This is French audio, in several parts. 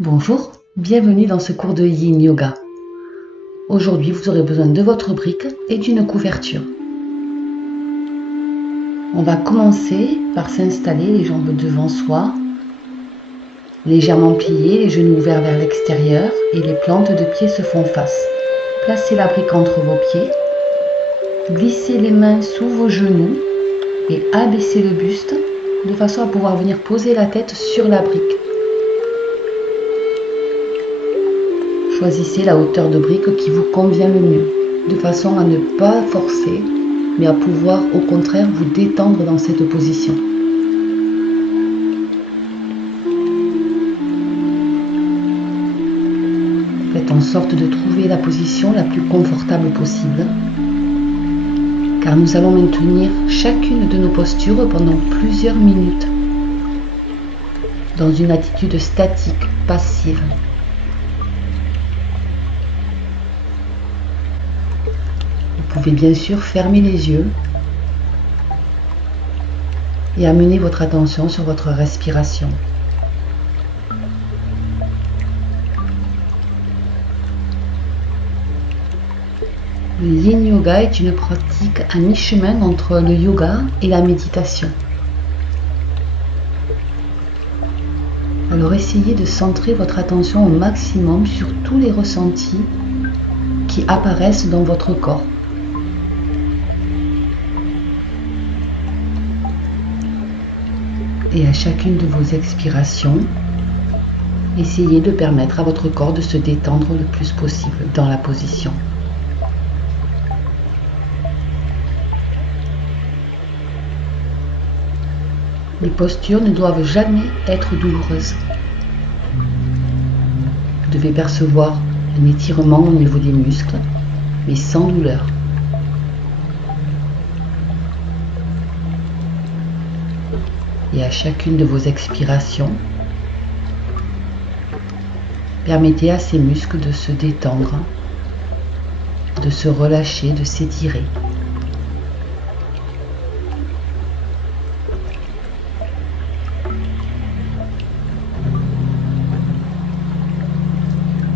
Bonjour, bienvenue dans ce cours de Yin Yoga. Aujourd'hui, vous aurez besoin de votre brique et d'une couverture. On va commencer par s'installer les jambes devant soi, légèrement pliées, les genoux ouverts vers l'extérieur et les plantes de pied se font face. Placez la brique entre vos pieds, glissez les mains sous vos genoux et abaissez le buste de façon à pouvoir venir poser la tête sur la brique. Choisissez la hauteur de brique qui vous convient le mieux, de façon à ne pas forcer, mais à pouvoir au contraire vous détendre dans cette position. Faites en sorte de trouver la position la plus confortable possible, car nous allons maintenir chacune de nos postures pendant plusieurs minutes, dans une attitude statique, passive. Vous pouvez bien sûr fermer les yeux et amener votre attention sur votre respiration. Le Yin Yoga est une pratique à mi-chemin entre le yoga et la méditation. Alors essayez de centrer votre attention au maximum sur tous les ressentis qui apparaissent dans votre corps. Et à chacune de vos expirations, essayez de permettre à votre corps de se détendre le plus possible dans la position. Les postures ne doivent jamais être douloureuses. Vous devez percevoir un étirement au niveau des muscles, mais sans douleur. Et à chacune de vos expirations, permettez à ces muscles de se détendre, de se relâcher, de s'étirer.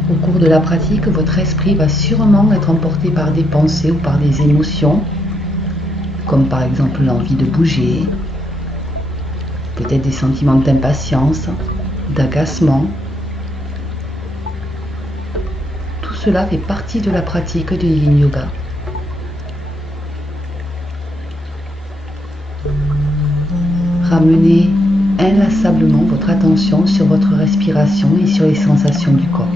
Au cours de la pratique, votre esprit va sûrement être emporté par des pensées ou par des émotions, comme par exemple l'envie de bouger, peut-être des sentiments d'impatience, d'agacement. Tout cela fait partie de la pratique de Yin Yoga. Ramenez inlassablement votre attention sur votre respiration et sur les sensations du corps.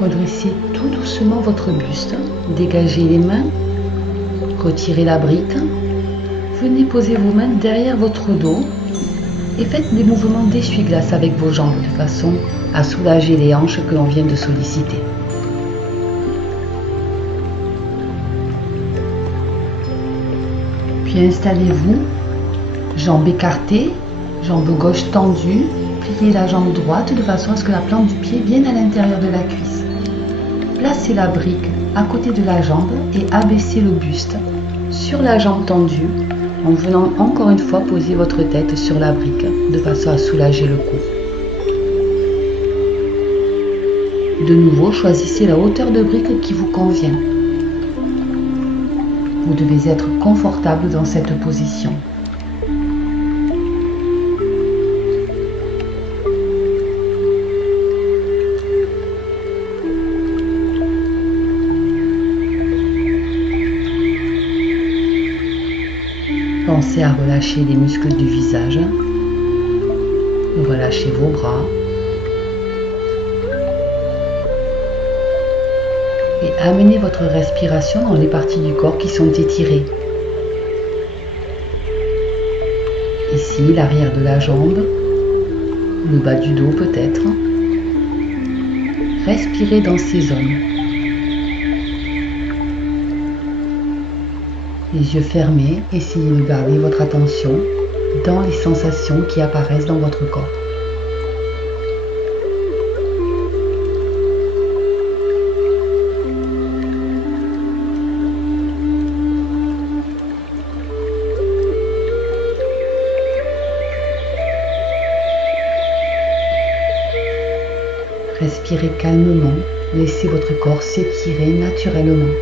Redressez tout doucement votre buste, dégagez les mains, retirez la brique, venez poser vos mains derrière votre dos et faites des mouvements d'essuie-glace avec vos jambes de façon à soulager les hanches que l'on vient de solliciter. Puis installez-vous, jambes écartées, jambe gauche tendue, pliez la jambe droite de façon à ce que la plante du pied vienne à l'intérieur de la cuisse. Placez la brique à côté de la jambe et abaissez le buste sur la jambe tendue en venant encore une fois poser votre tête sur la brique de façon à soulager le cou. De nouveau, choisissez la hauteur de brique qui vous convient. Vous devez être confortable dans cette position. Pensez à relâcher les muscles du visage. Relâchez vos bras. Et amenez votre respiration dans les parties du corps qui sont étirées. Ici, l'arrière de la jambe, le bas du dos peut-être. Respirez dans ces zones. Les yeux fermés, essayez de garder votre attention dans les sensations qui apparaissent dans votre corps. Respirez calmement, laissez votre corps s'étirer naturellement.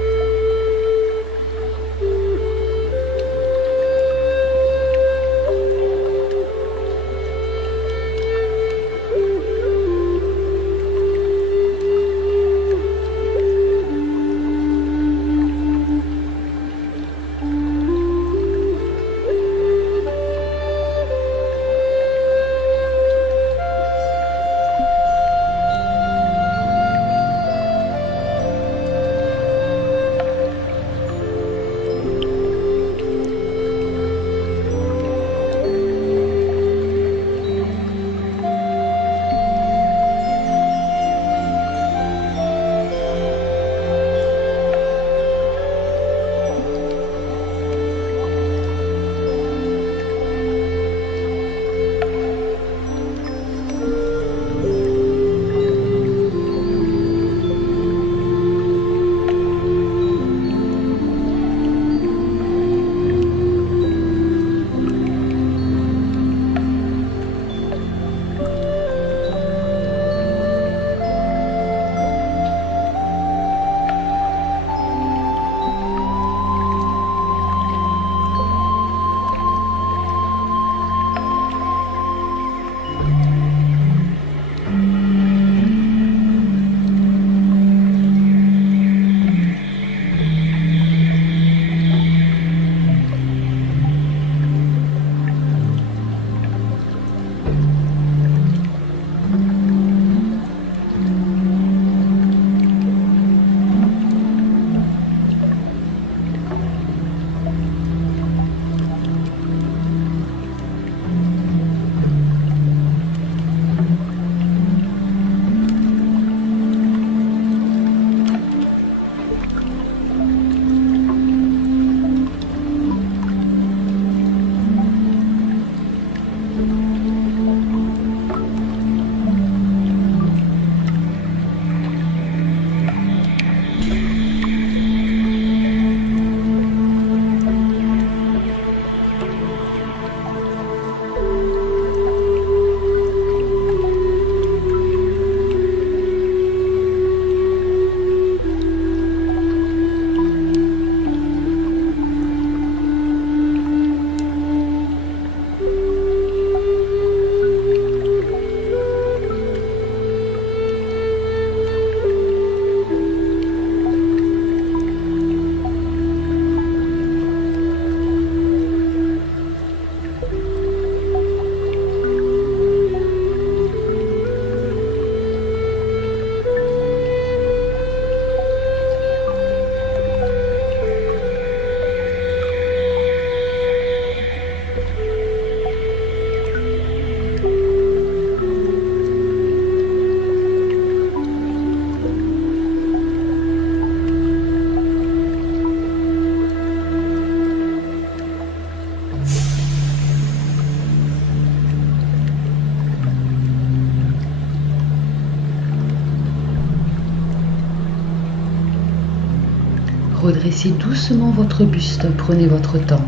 redressez doucement votre buste, prenez votre temps.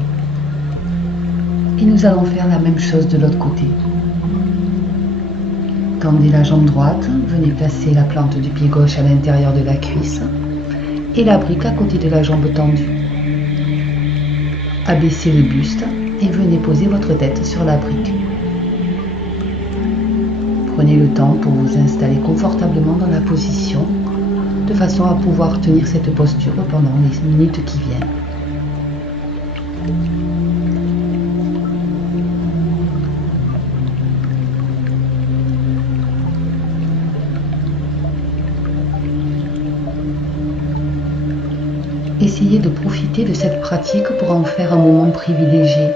Et nous allons faire la même chose de l'autre côté. Tendez la jambe droite, venez placer la plante du pied gauche à l'intérieur de la cuisse et la brique à côté de la jambe tendue. Abaissez le buste et venez poser votre tête sur la brique. Prenez le temps pour vous installer confortablement dans la position de façon à pouvoir tenir cette posture pendant les minutes qui viennent. Essayez de profiter de cette pratique pour en faire un moment privilégié.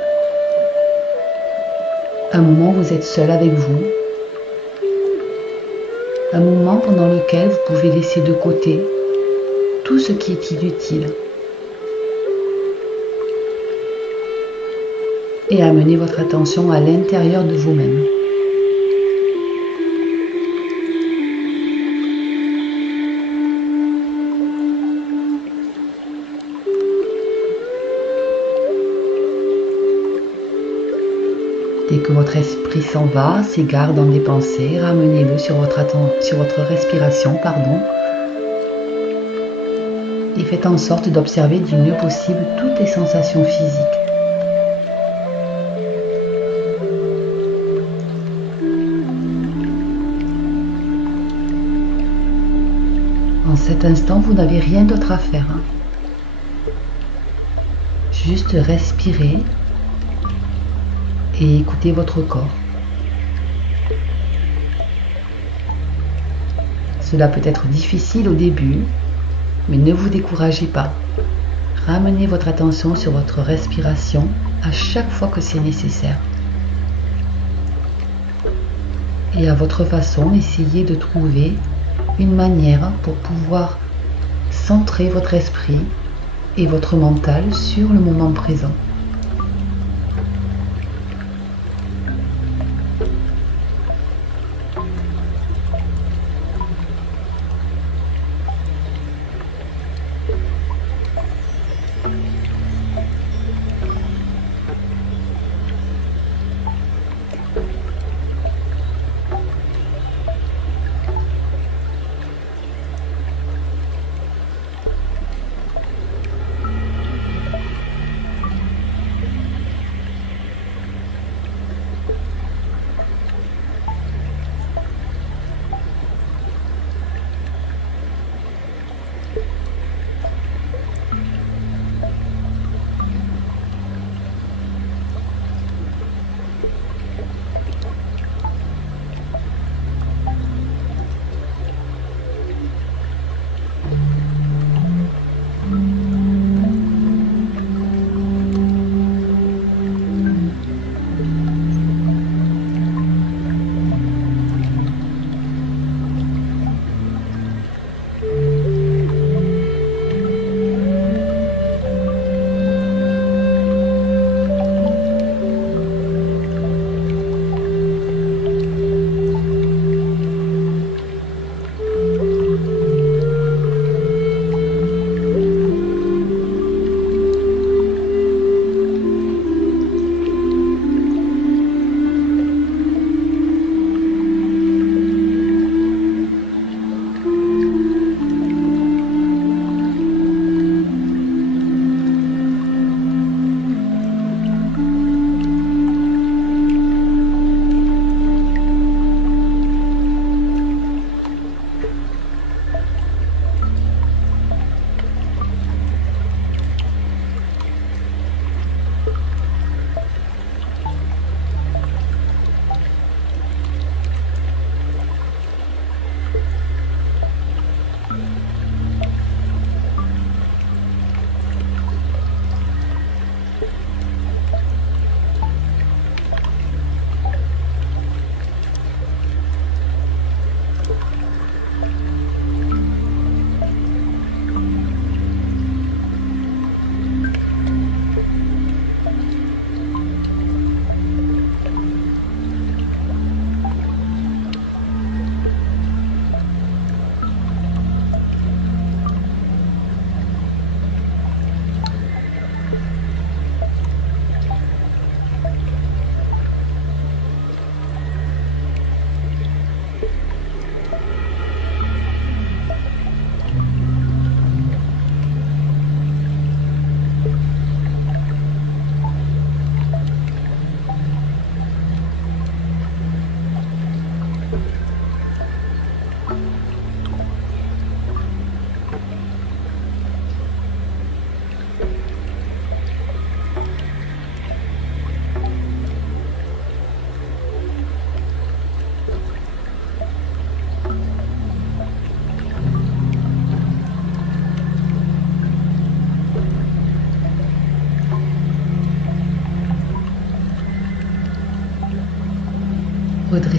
Un moment où vous êtes seul avec vous. Un moment pendant lequel vous pouvez laisser de côté tout ce qui est inutile et amener votre attention à l'intérieur de vous-même. Dès que votre esprit s'en va, s'égare dans des pensées, ramenez-le sur votre respiration, et faites en sorte d'observer du mieux possible toutes les sensations physiques. En cet instant, vous n'avez rien d'autre à faire. Juste respirer et écoutez votre corps. Cela peut être difficile au début, mais ne vous découragez pas. Ramenez votre attention sur votre respiration à chaque fois que c'est nécessaire. Et à votre façon, essayez de trouver une manière pour pouvoir centrer votre esprit et votre mental sur le moment présent.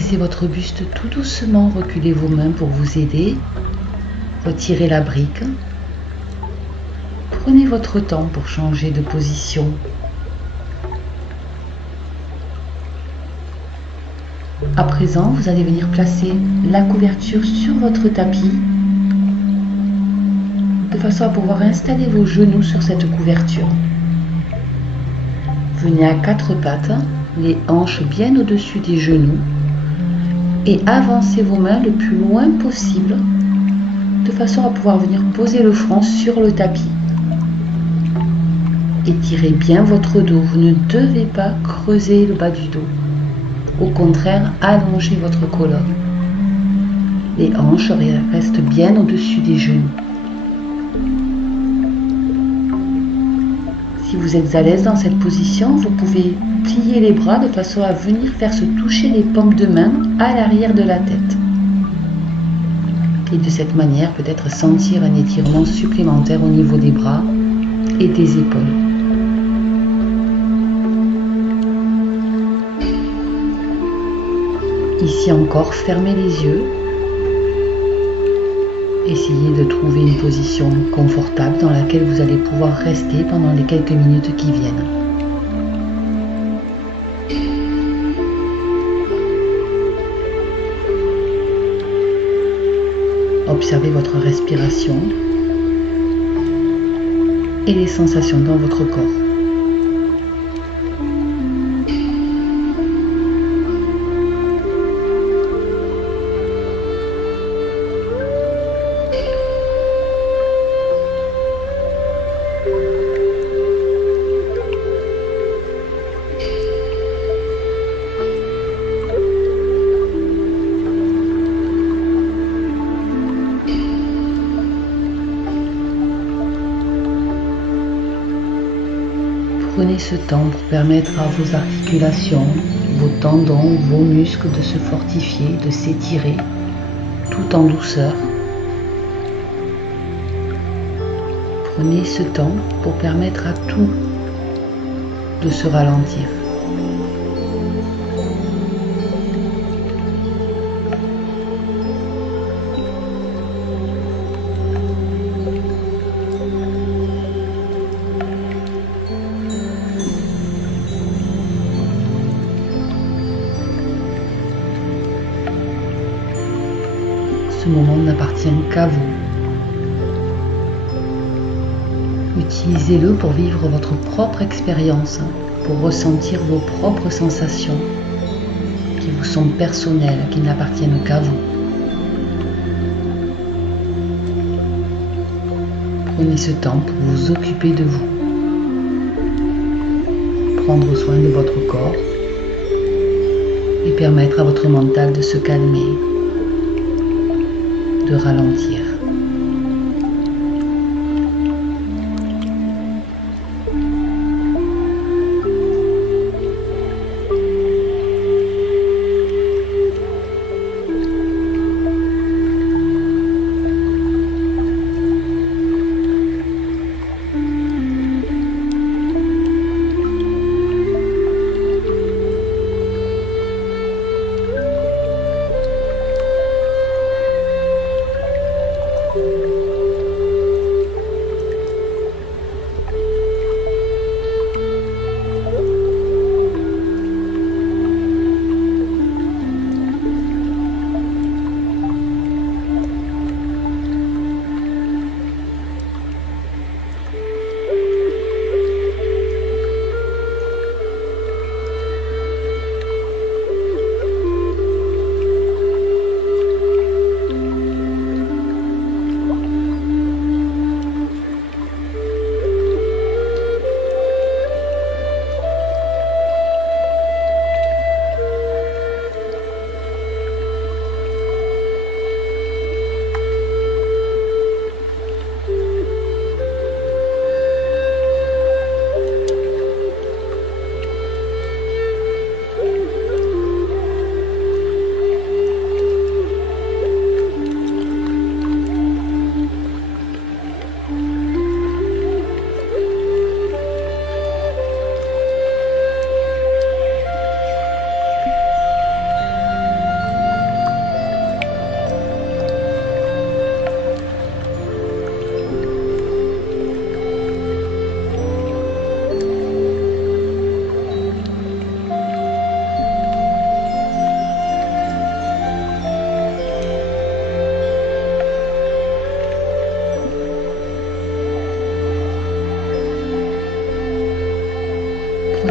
Dressez votre buste tout doucement, reculez vos mains pour vous aider. Retirez la brique. Prenez votre temps pour changer de position. À présent, vous allez venir placer la couverture sur votre tapis de façon à pouvoir installer vos genoux sur cette couverture. Venez à quatre pattes, les hanches bien au-dessus des genoux et avancez vos mains le plus loin possible de façon à pouvoir venir poser le front sur le tapis. Étirez bien votre dos, vous ne devez pas creuser le bas du dos. Au contraire, allongez votre colonne. Les hanches restent bien au-dessus des genoux. Si vous êtes à l'aise dans cette position, vous pouvez plier les bras de façon à venir faire se toucher les paumes de main à l'arrière de la tête. Et de cette manière, peut-être sentir un étirement supplémentaire au niveau des bras et des épaules. Ici encore, fermez les yeux. Essayez de trouver une position confortable dans laquelle vous allez pouvoir rester pendant les quelques minutes qui viennent. Observez votre respiration et les sensations dans votre corps. Prenez ce temps pour permettre à vos articulations, vos tendons, vos muscles de se fortifier, de s'étirer, tout en douceur. Prenez ce temps pour permettre à tout de se ralentir. Ce moment n'appartient qu'à vous. Utilisez-le pour vivre votre propre expérience, pour ressentir vos propres sensations qui vous sont personnelles, qui n'appartiennent qu'à vous. Prenez ce temps pour vous occuper de vous, prendre soin de votre corps et permettre à votre mental de se calmer, de ralentir.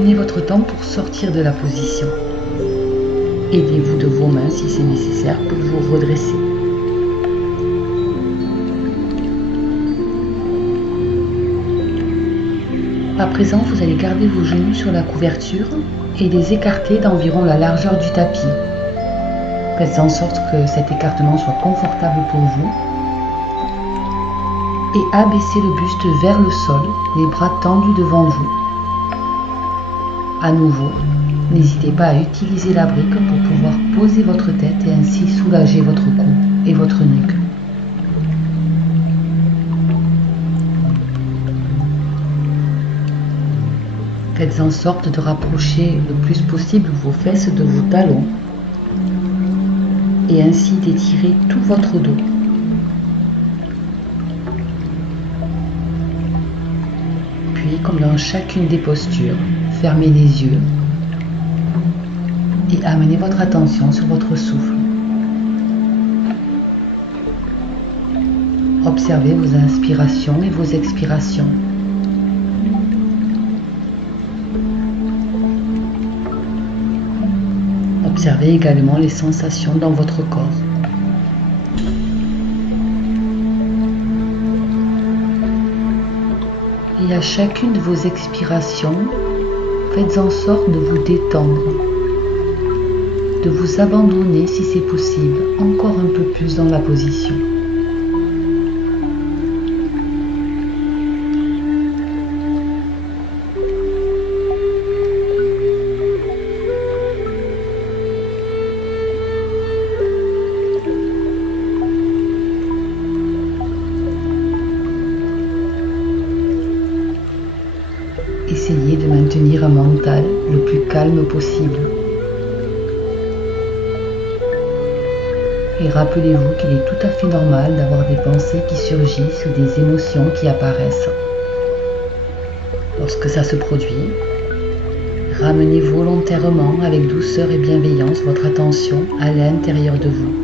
Prenez votre temps pour sortir de la position. Aidez-vous de vos mains si c'est nécessaire pour vous redresser. À présent, vous allez garder vos genoux sur la couverture et les écarter d'environ la largeur du tapis. Faites en sorte que cet écartement soit confortable pour vous. Et abaissez le buste vers le sol, les bras tendus devant vous. À nouveau, n'hésitez pas à utiliser la brique pour pouvoir poser votre tête et ainsi soulager votre cou et votre nuque. Faites en sorte de rapprocher le plus possible vos fesses de vos talons et ainsi d'étirer tout votre dos. Puis, comme dans chacune des postures, fermez les yeux et amenez votre attention sur votre souffle. Observez vos inspirations et vos expirations. Observez également les sensations dans votre corps. Et à chacune de vos expirations, faites en sorte de vous détendre, de vous abandonner si c'est possible, encore un peu plus dans la position. Essayez de maintenir un mental le plus calme possible. Et rappelez-vous qu'il est tout à fait normal d'avoir des pensées qui surgissent ou des émotions qui apparaissent. Lorsque ça se produit, ramenez volontairement avec douceur et bienveillance votre attention à l'intérieur de vous.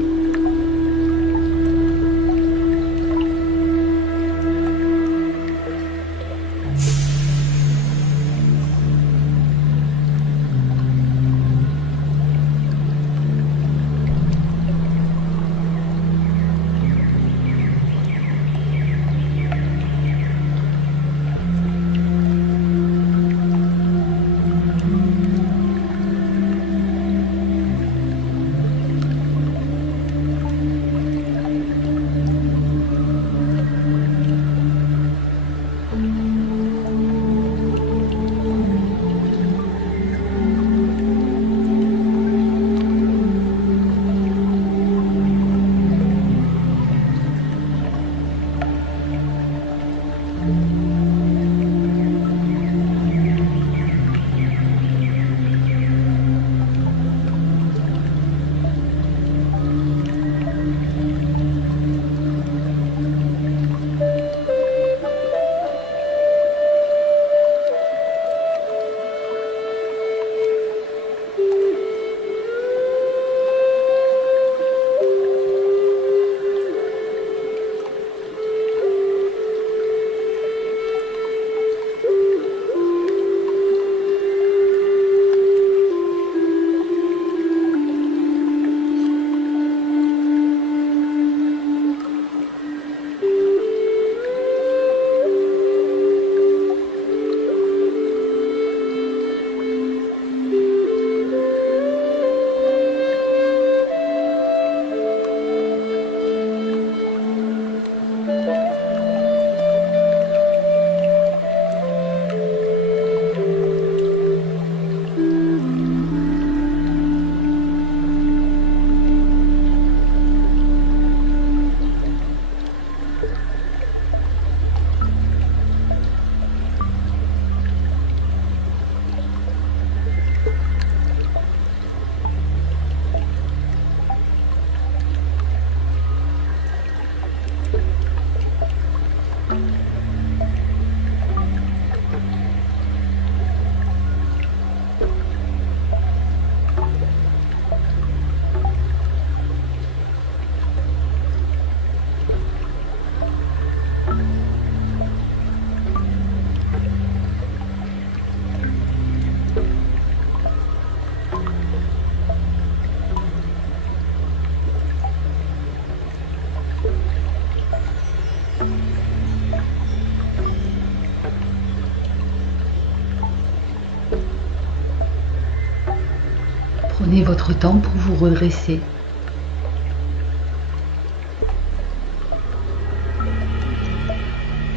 Prenez votre temps pour vous redresser.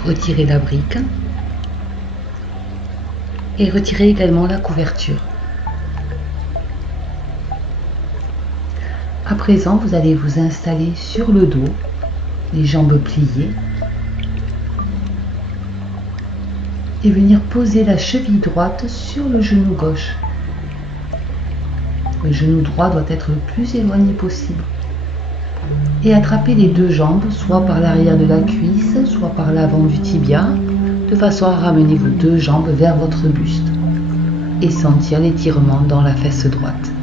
Retirez la brique et retirez également la couverture. À présent, vous allez vous installer sur le dos, les jambes pliées, et venir poser la cheville droite sur le genou gauche. Le genou droit doit être le plus éloigné possible. Et attraper les deux jambes, soit par l'arrière de la cuisse, soit par l'avant du tibia, de façon à ramener vos deux jambes vers votre buste et sentir l'étirement dans la fesse droite.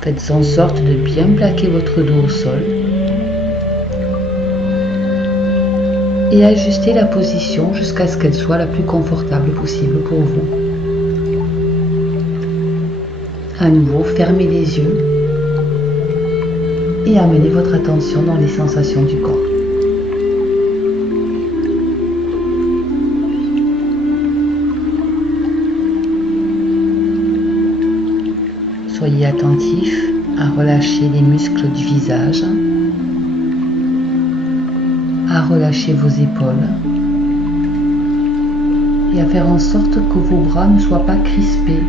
Faites en sorte de bien plaquer votre dos au sol et ajustez la position jusqu'à ce qu'elle soit la plus confortable possible pour vous. À nouveau, fermez les yeux et amenez votre attention dans les sensations du corps. Soyez attentif à relâcher les muscles du visage, à relâcher vos épaules et à faire en sorte que vos bras ne soient pas crispés,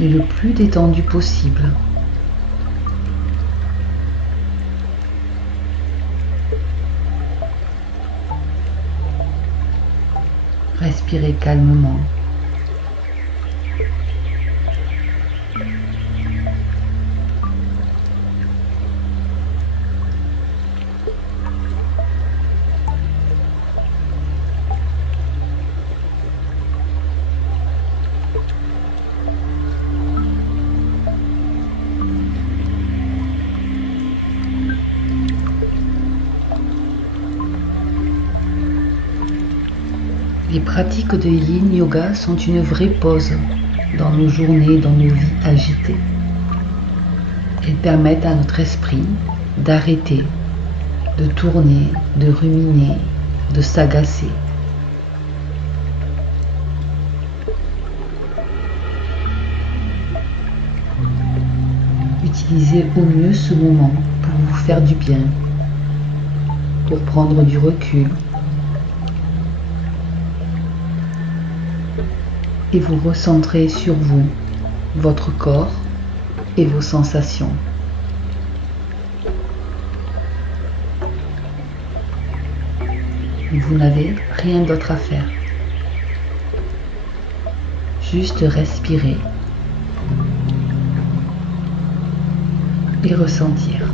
mais le plus détendu possible. Respirez calmement. Les pratiques de Yin Yoga sont une vraie pause dans nos journées, dans nos vies agitées. Elles permettent à notre esprit d'arrêter, de tourner, de ruminer, de s'agacer. Utilisez au mieux ce moment pour vous faire du bien, pour prendre du recul, et vous recentrer sur vous, votre corps et vos sensations. Vous n'avez rien d'autre à faire. Juste respirer et ressentir.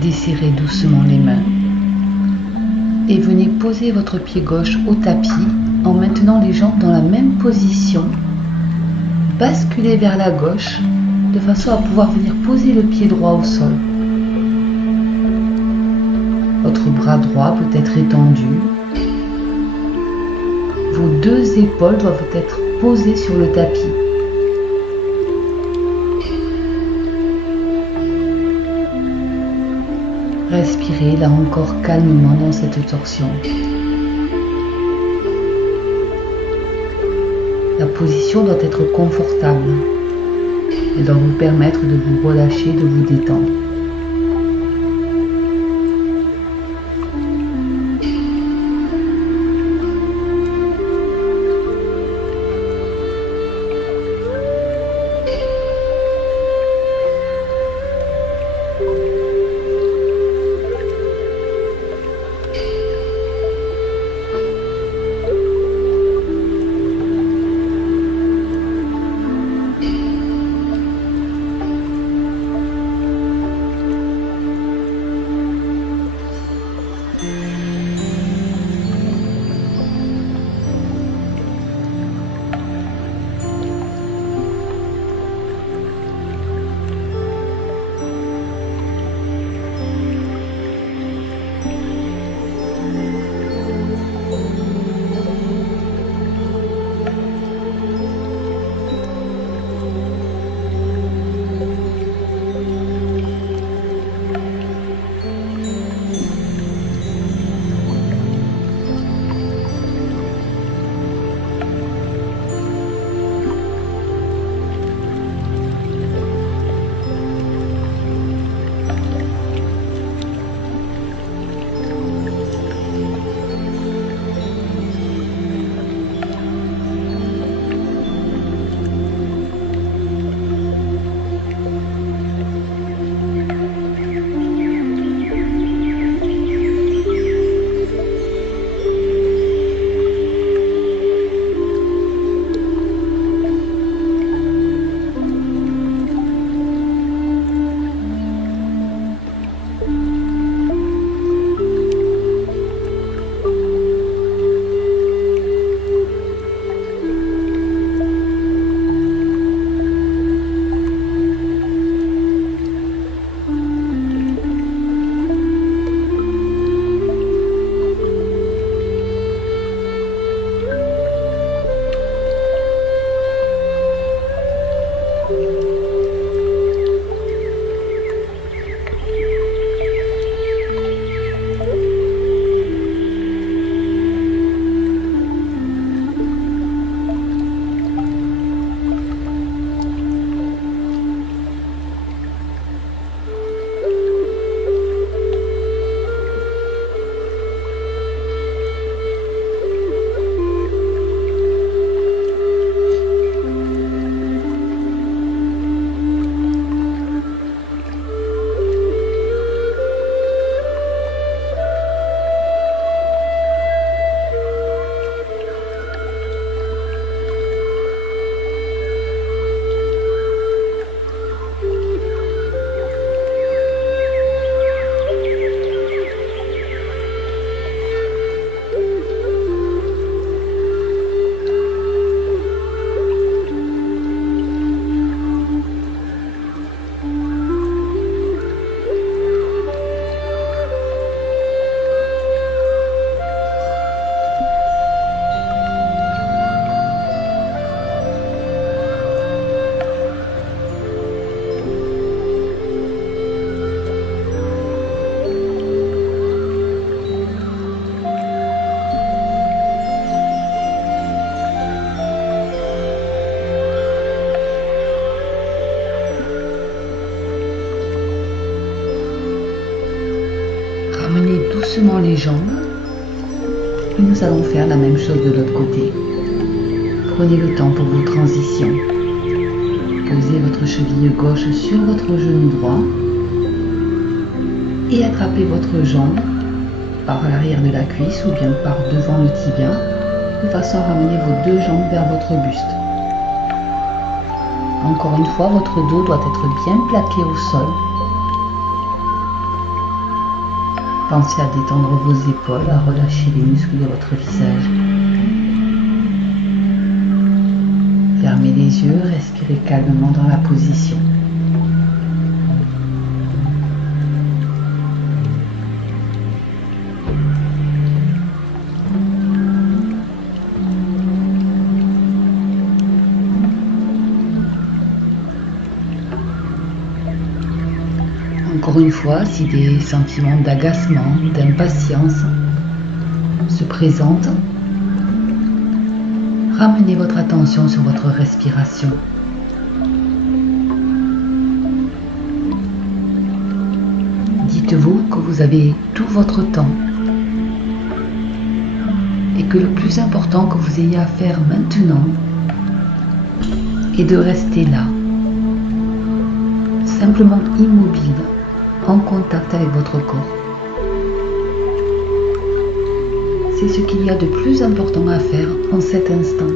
Desserrez doucement les mains et venez poser votre pied gauche au tapis en maintenant les jambes dans la même position. Basculez vers la gauche de façon à pouvoir venir poser le pied droit au sol. Votre bras droit peut être étendu. Vos deux épaules doivent être posées sur le tapis. Respirez là encore calmement dans cette torsion. La position doit être confortable. Elle doit vous permettre de vous relâcher, de vous détendre. doucement les jambes et nous allons faire la même chose de l'autre côté. Prenez le temps pour vos transitions. Posez votre cheville gauche sur votre genou droit et attrapez votre jambe par l'arrière de la cuisse ou bien par devant le tibia de façon à ramener vos deux jambes vers votre buste. Encore une fois, votre dos doit être bien plaqué au sol. Pensez à détendre vos épaules, à relâcher les muscles de votre visage. Fermez les yeux, respirez calmement dans la position. Encore une fois, si des sentiments d'agacement, d'impatience se présentent, ramenez votre attention sur votre respiration. Dites-vous que vous avez tout votre temps et que le plus important que vous ayez à faire maintenant est de rester là, simplement immobile, en contact avec votre corps. C'est ce qu'il y a de plus important à faire en cet instant.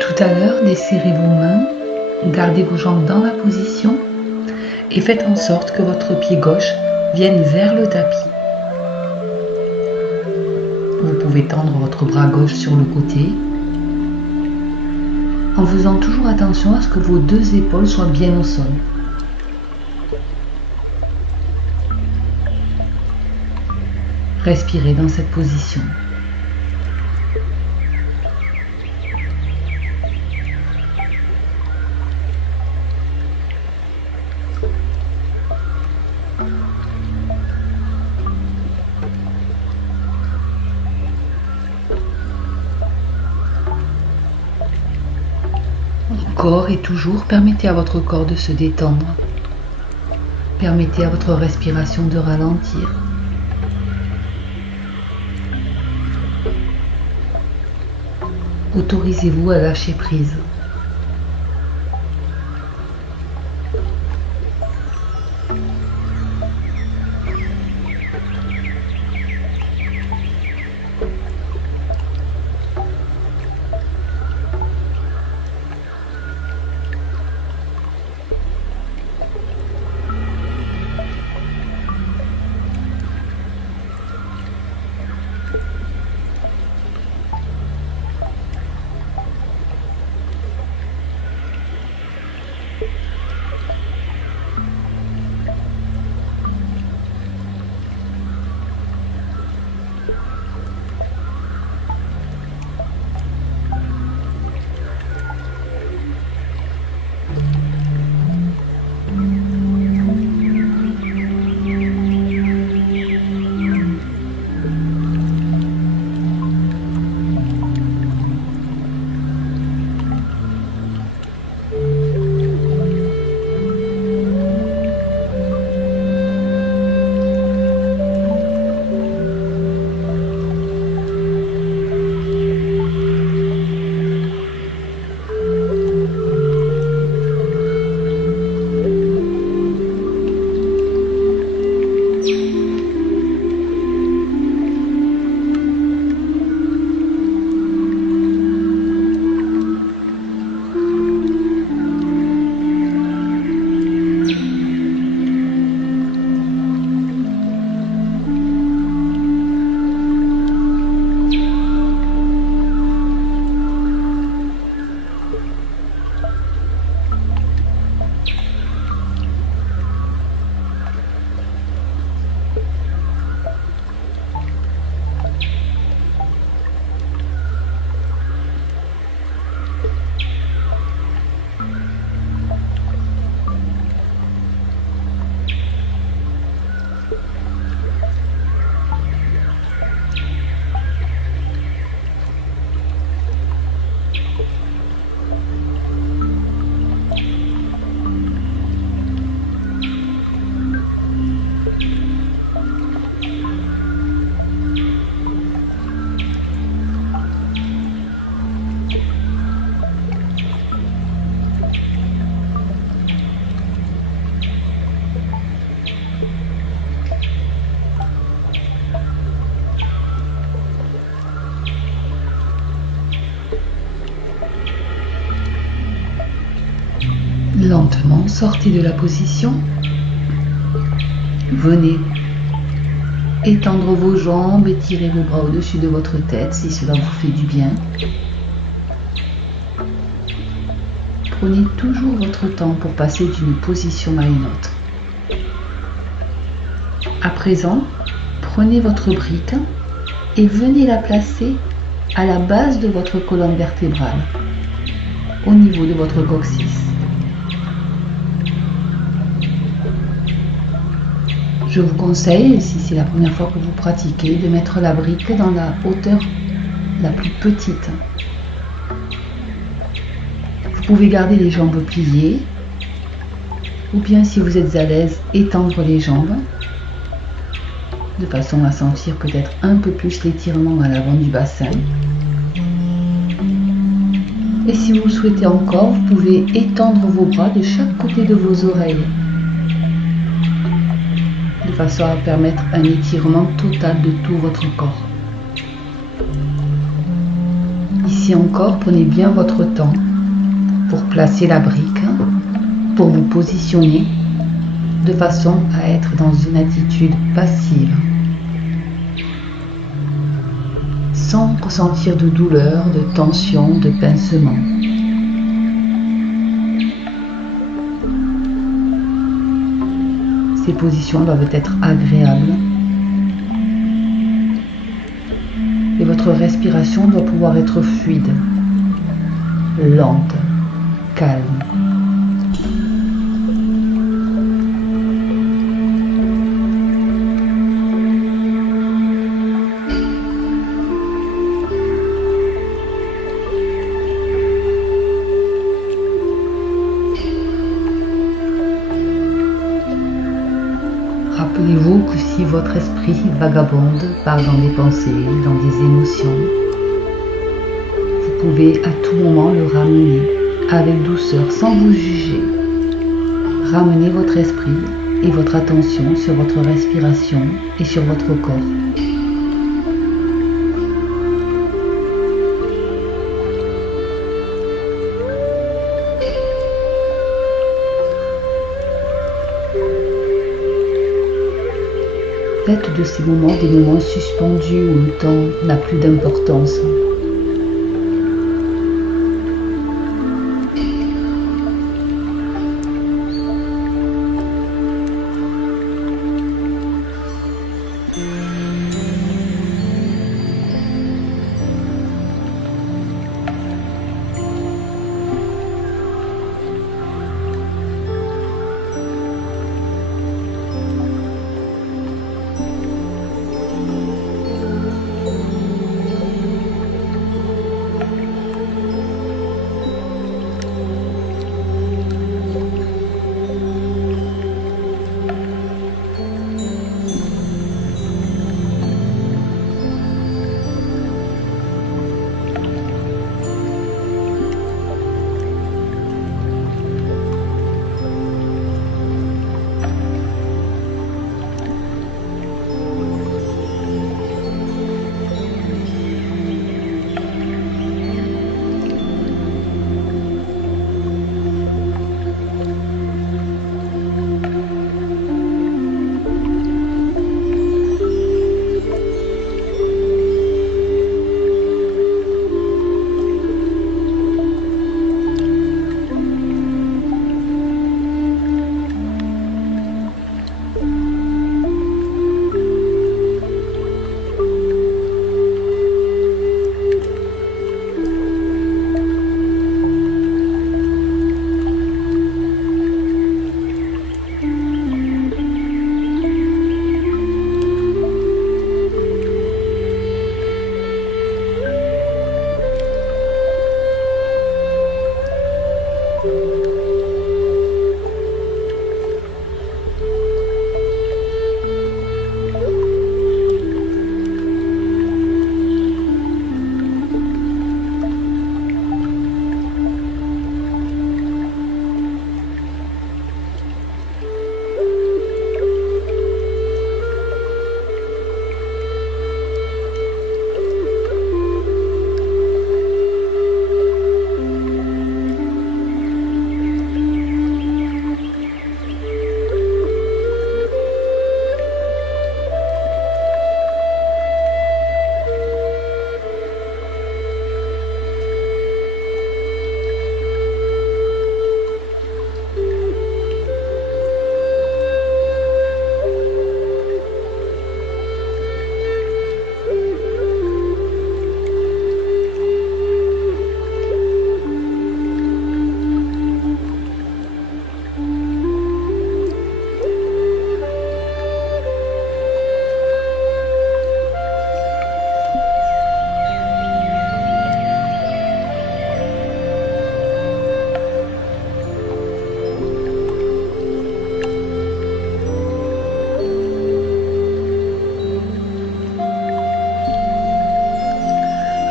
Tout à l'heure, desserrez vos mains, gardez vos jambes dans la position et faites en sorte que votre pied gauche vienne vers le tapis. Vous pouvez tendre votre bras gauche sur le côté en faisant toujours attention à ce que vos deux épaules soient bien au sol. Respirez dans cette position. Encore et toujours, permettez à votre corps de se détendre. Permettez à votre respiration de ralentir. Autorisez-vous à lâcher prise. Lentement, sortez de la position. Venez étendre vos jambes, étirez vos bras au-dessus de votre tête si cela vous fait du bien. Prenez toujours votre temps pour passer d'une position à une autre. À présent, prenez votre brique et venez la placer à la base de votre colonne vertébrale, au niveau de votre coccyx. Je vous conseille, si c'est la première fois que vous pratiquez, de mettre la brique dans la hauteur la plus petite. Vous pouvez garder les jambes pliées, ou bien si vous êtes à l'aise, étendre les jambes, de façon à sentir peut-être un peu plus l'étirement à l'avant du bassin. Et si vous le souhaitez encore, vous pouvez étendre vos bras de chaque côté de vos oreilles, de façon à permettre un étirement total de tout votre corps. Ici encore, prenez bien votre temps pour placer la brique, pour vous positionner de façon à être dans une attitude passive, sans ressentir de douleur, de tension, de pincement. Ces positions doivent être agréables et votre respiration doit pouvoir être fluide, lente, calme. Rappelez-vous que si votre esprit vagabonde, part dans des pensées, dans des émotions, vous Vous pouvez à tout moment le ramener avec douceur, sans vous juger. Ramenez votre esprit et votre attention sur votre respiration et sur votre corps. Faites de ces moments des moments suspendus où le temps n'a plus d'importance.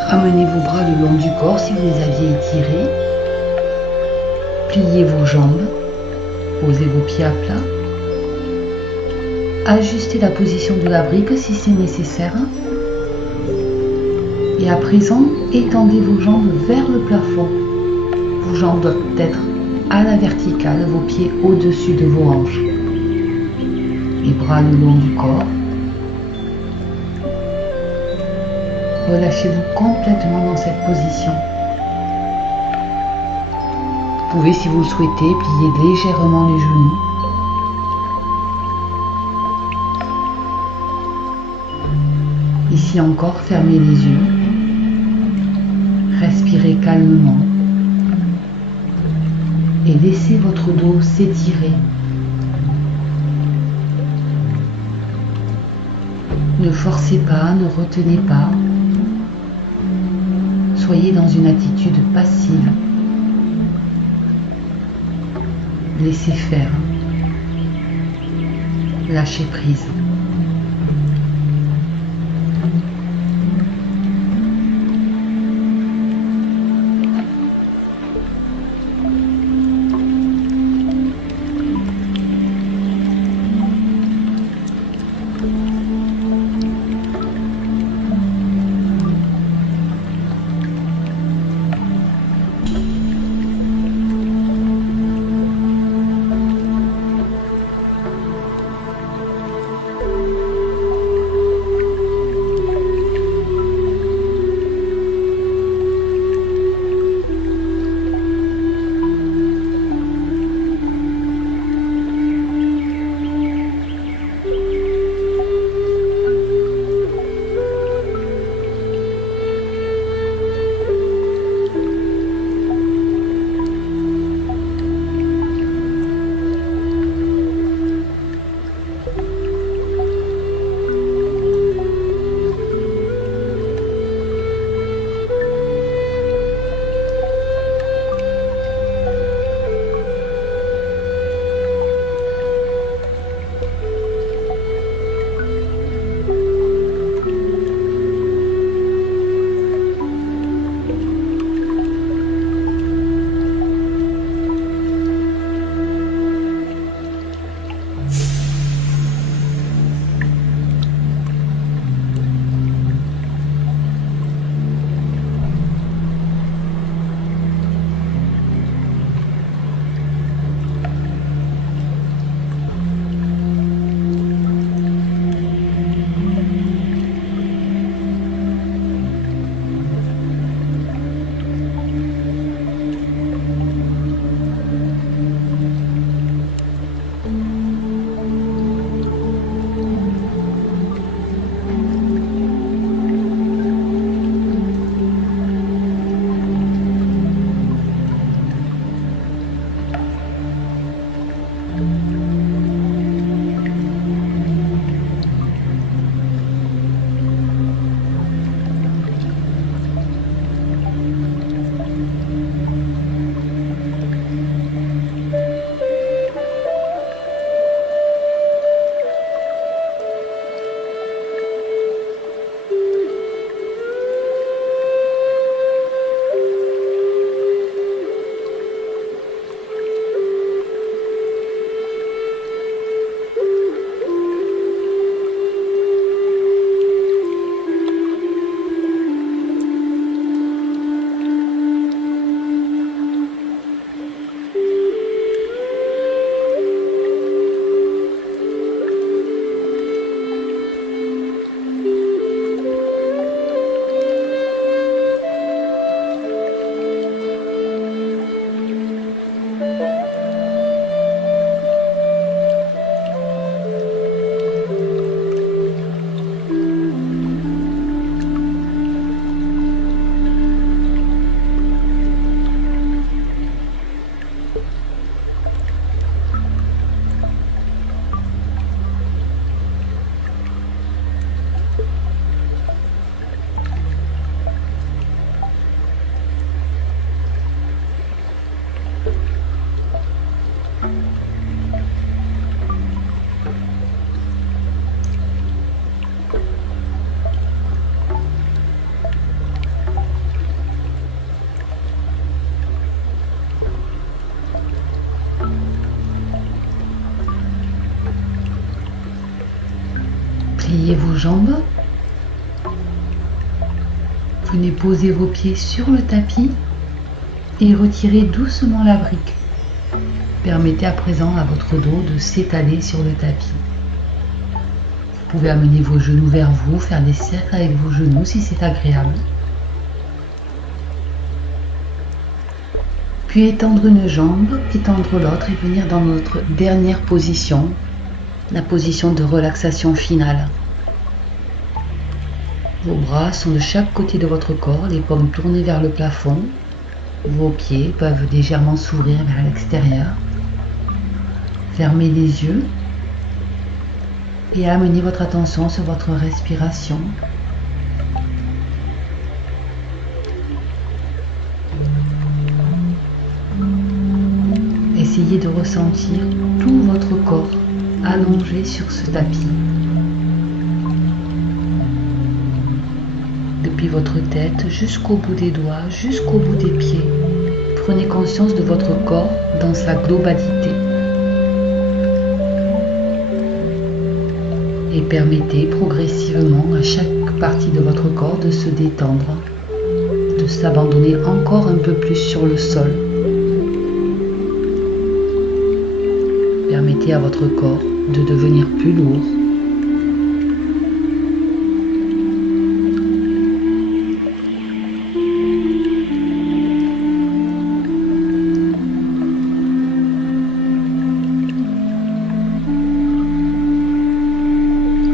Ramenez vos bras le long du corps si vous les aviez étirés. Pliez vos jambes. Posez vos pieds à plat. Ajustez la position de la brique si c'est nécessaire. Et à présent, étendez vos jambes vers le plafond. Vos jambes doivent être à la verticale, vos pieds au-dessus de vos hanches. Les bras le long du corps. Relâchez-vous complètement dans cette position. Vous pouvez, si vous le souhaitez, plier légèrement les genoux. Ici encore, fermez les yeux. Respirez calmement. Et laissez votre dos s'étirer. Ne forcez pas, ne retenez pas. Soyez dans une attitude passive. Laissez faire. Lâchez prise. jambes. Venez poser vos pieds sur le tapis et retirez doucement la brique. Permettez à présent à votre dos de s'étaler sur le tapis. Vous pouvez amener vos genoux vers vous, faire des cercles avec vos genoux si c'est agréable. Puis étendre une jambe, étendre l'autre et venir dans notre dernière position, la position de relaxation finale. Vos bras sont de chaque côté de votre corps, les paumes tournées vers le plafond. Vos pieds peuvent légèrement s'ouvrir vers l'extérieur. Fermez les yeux et amenez votre attention sur votre respiration. Essayez de ressentir tout votre corps allongé sur ce tapis. Depuis votre tête jusqu'au bout des doigts, jusqu'au bout des pieds, prenez conscience de votre corps dans sa globalité. Et permettez progressivement à chaque partie de votre corps de se détendre, de s'abandonner encore un peu plus sur le sol. Permettez à votre corps de devenir plus lourd.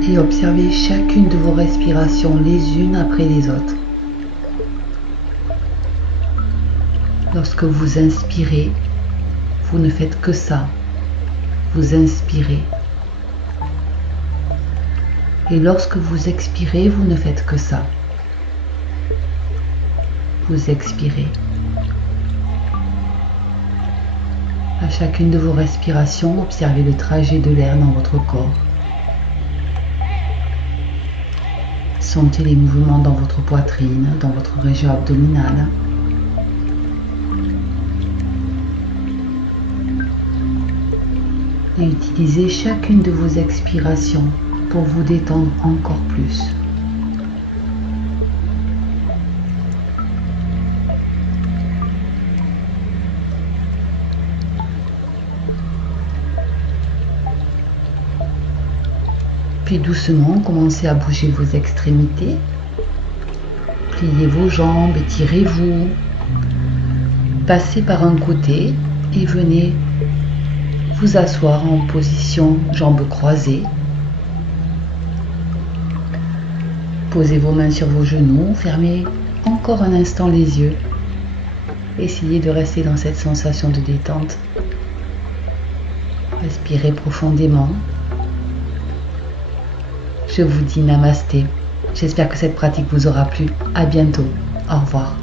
Et observez chacune de vos respirations les unes après les autres. Lorsque vous inspirez, vous ne faites que ça. Vous inspirez. Et lorsque vous expirez, vous ne faites que ça. Vous expirez. À chacune de vos respirations, observez le trajet de l'air dans votre corps. Sentez les mouvements dans votre poitrine, dans votre région abdominale. Et utilisez chacune de vos expirations pour vous détendre encore plus. Puis doucement, commencez à bouger vos extrémités. Pliez vos jambes, étirez-vous. Passez par un côté et venez vous asseoir en position jambes croisées. Posez vos mains sur vos genoux, fermez encore un instant les yeux. Essayez de rester dans cette sensation de détente. Respirez profondément. Je vous dis namasté. J'espère que cette pratique vous aura plu. À bientôt. Au revoir.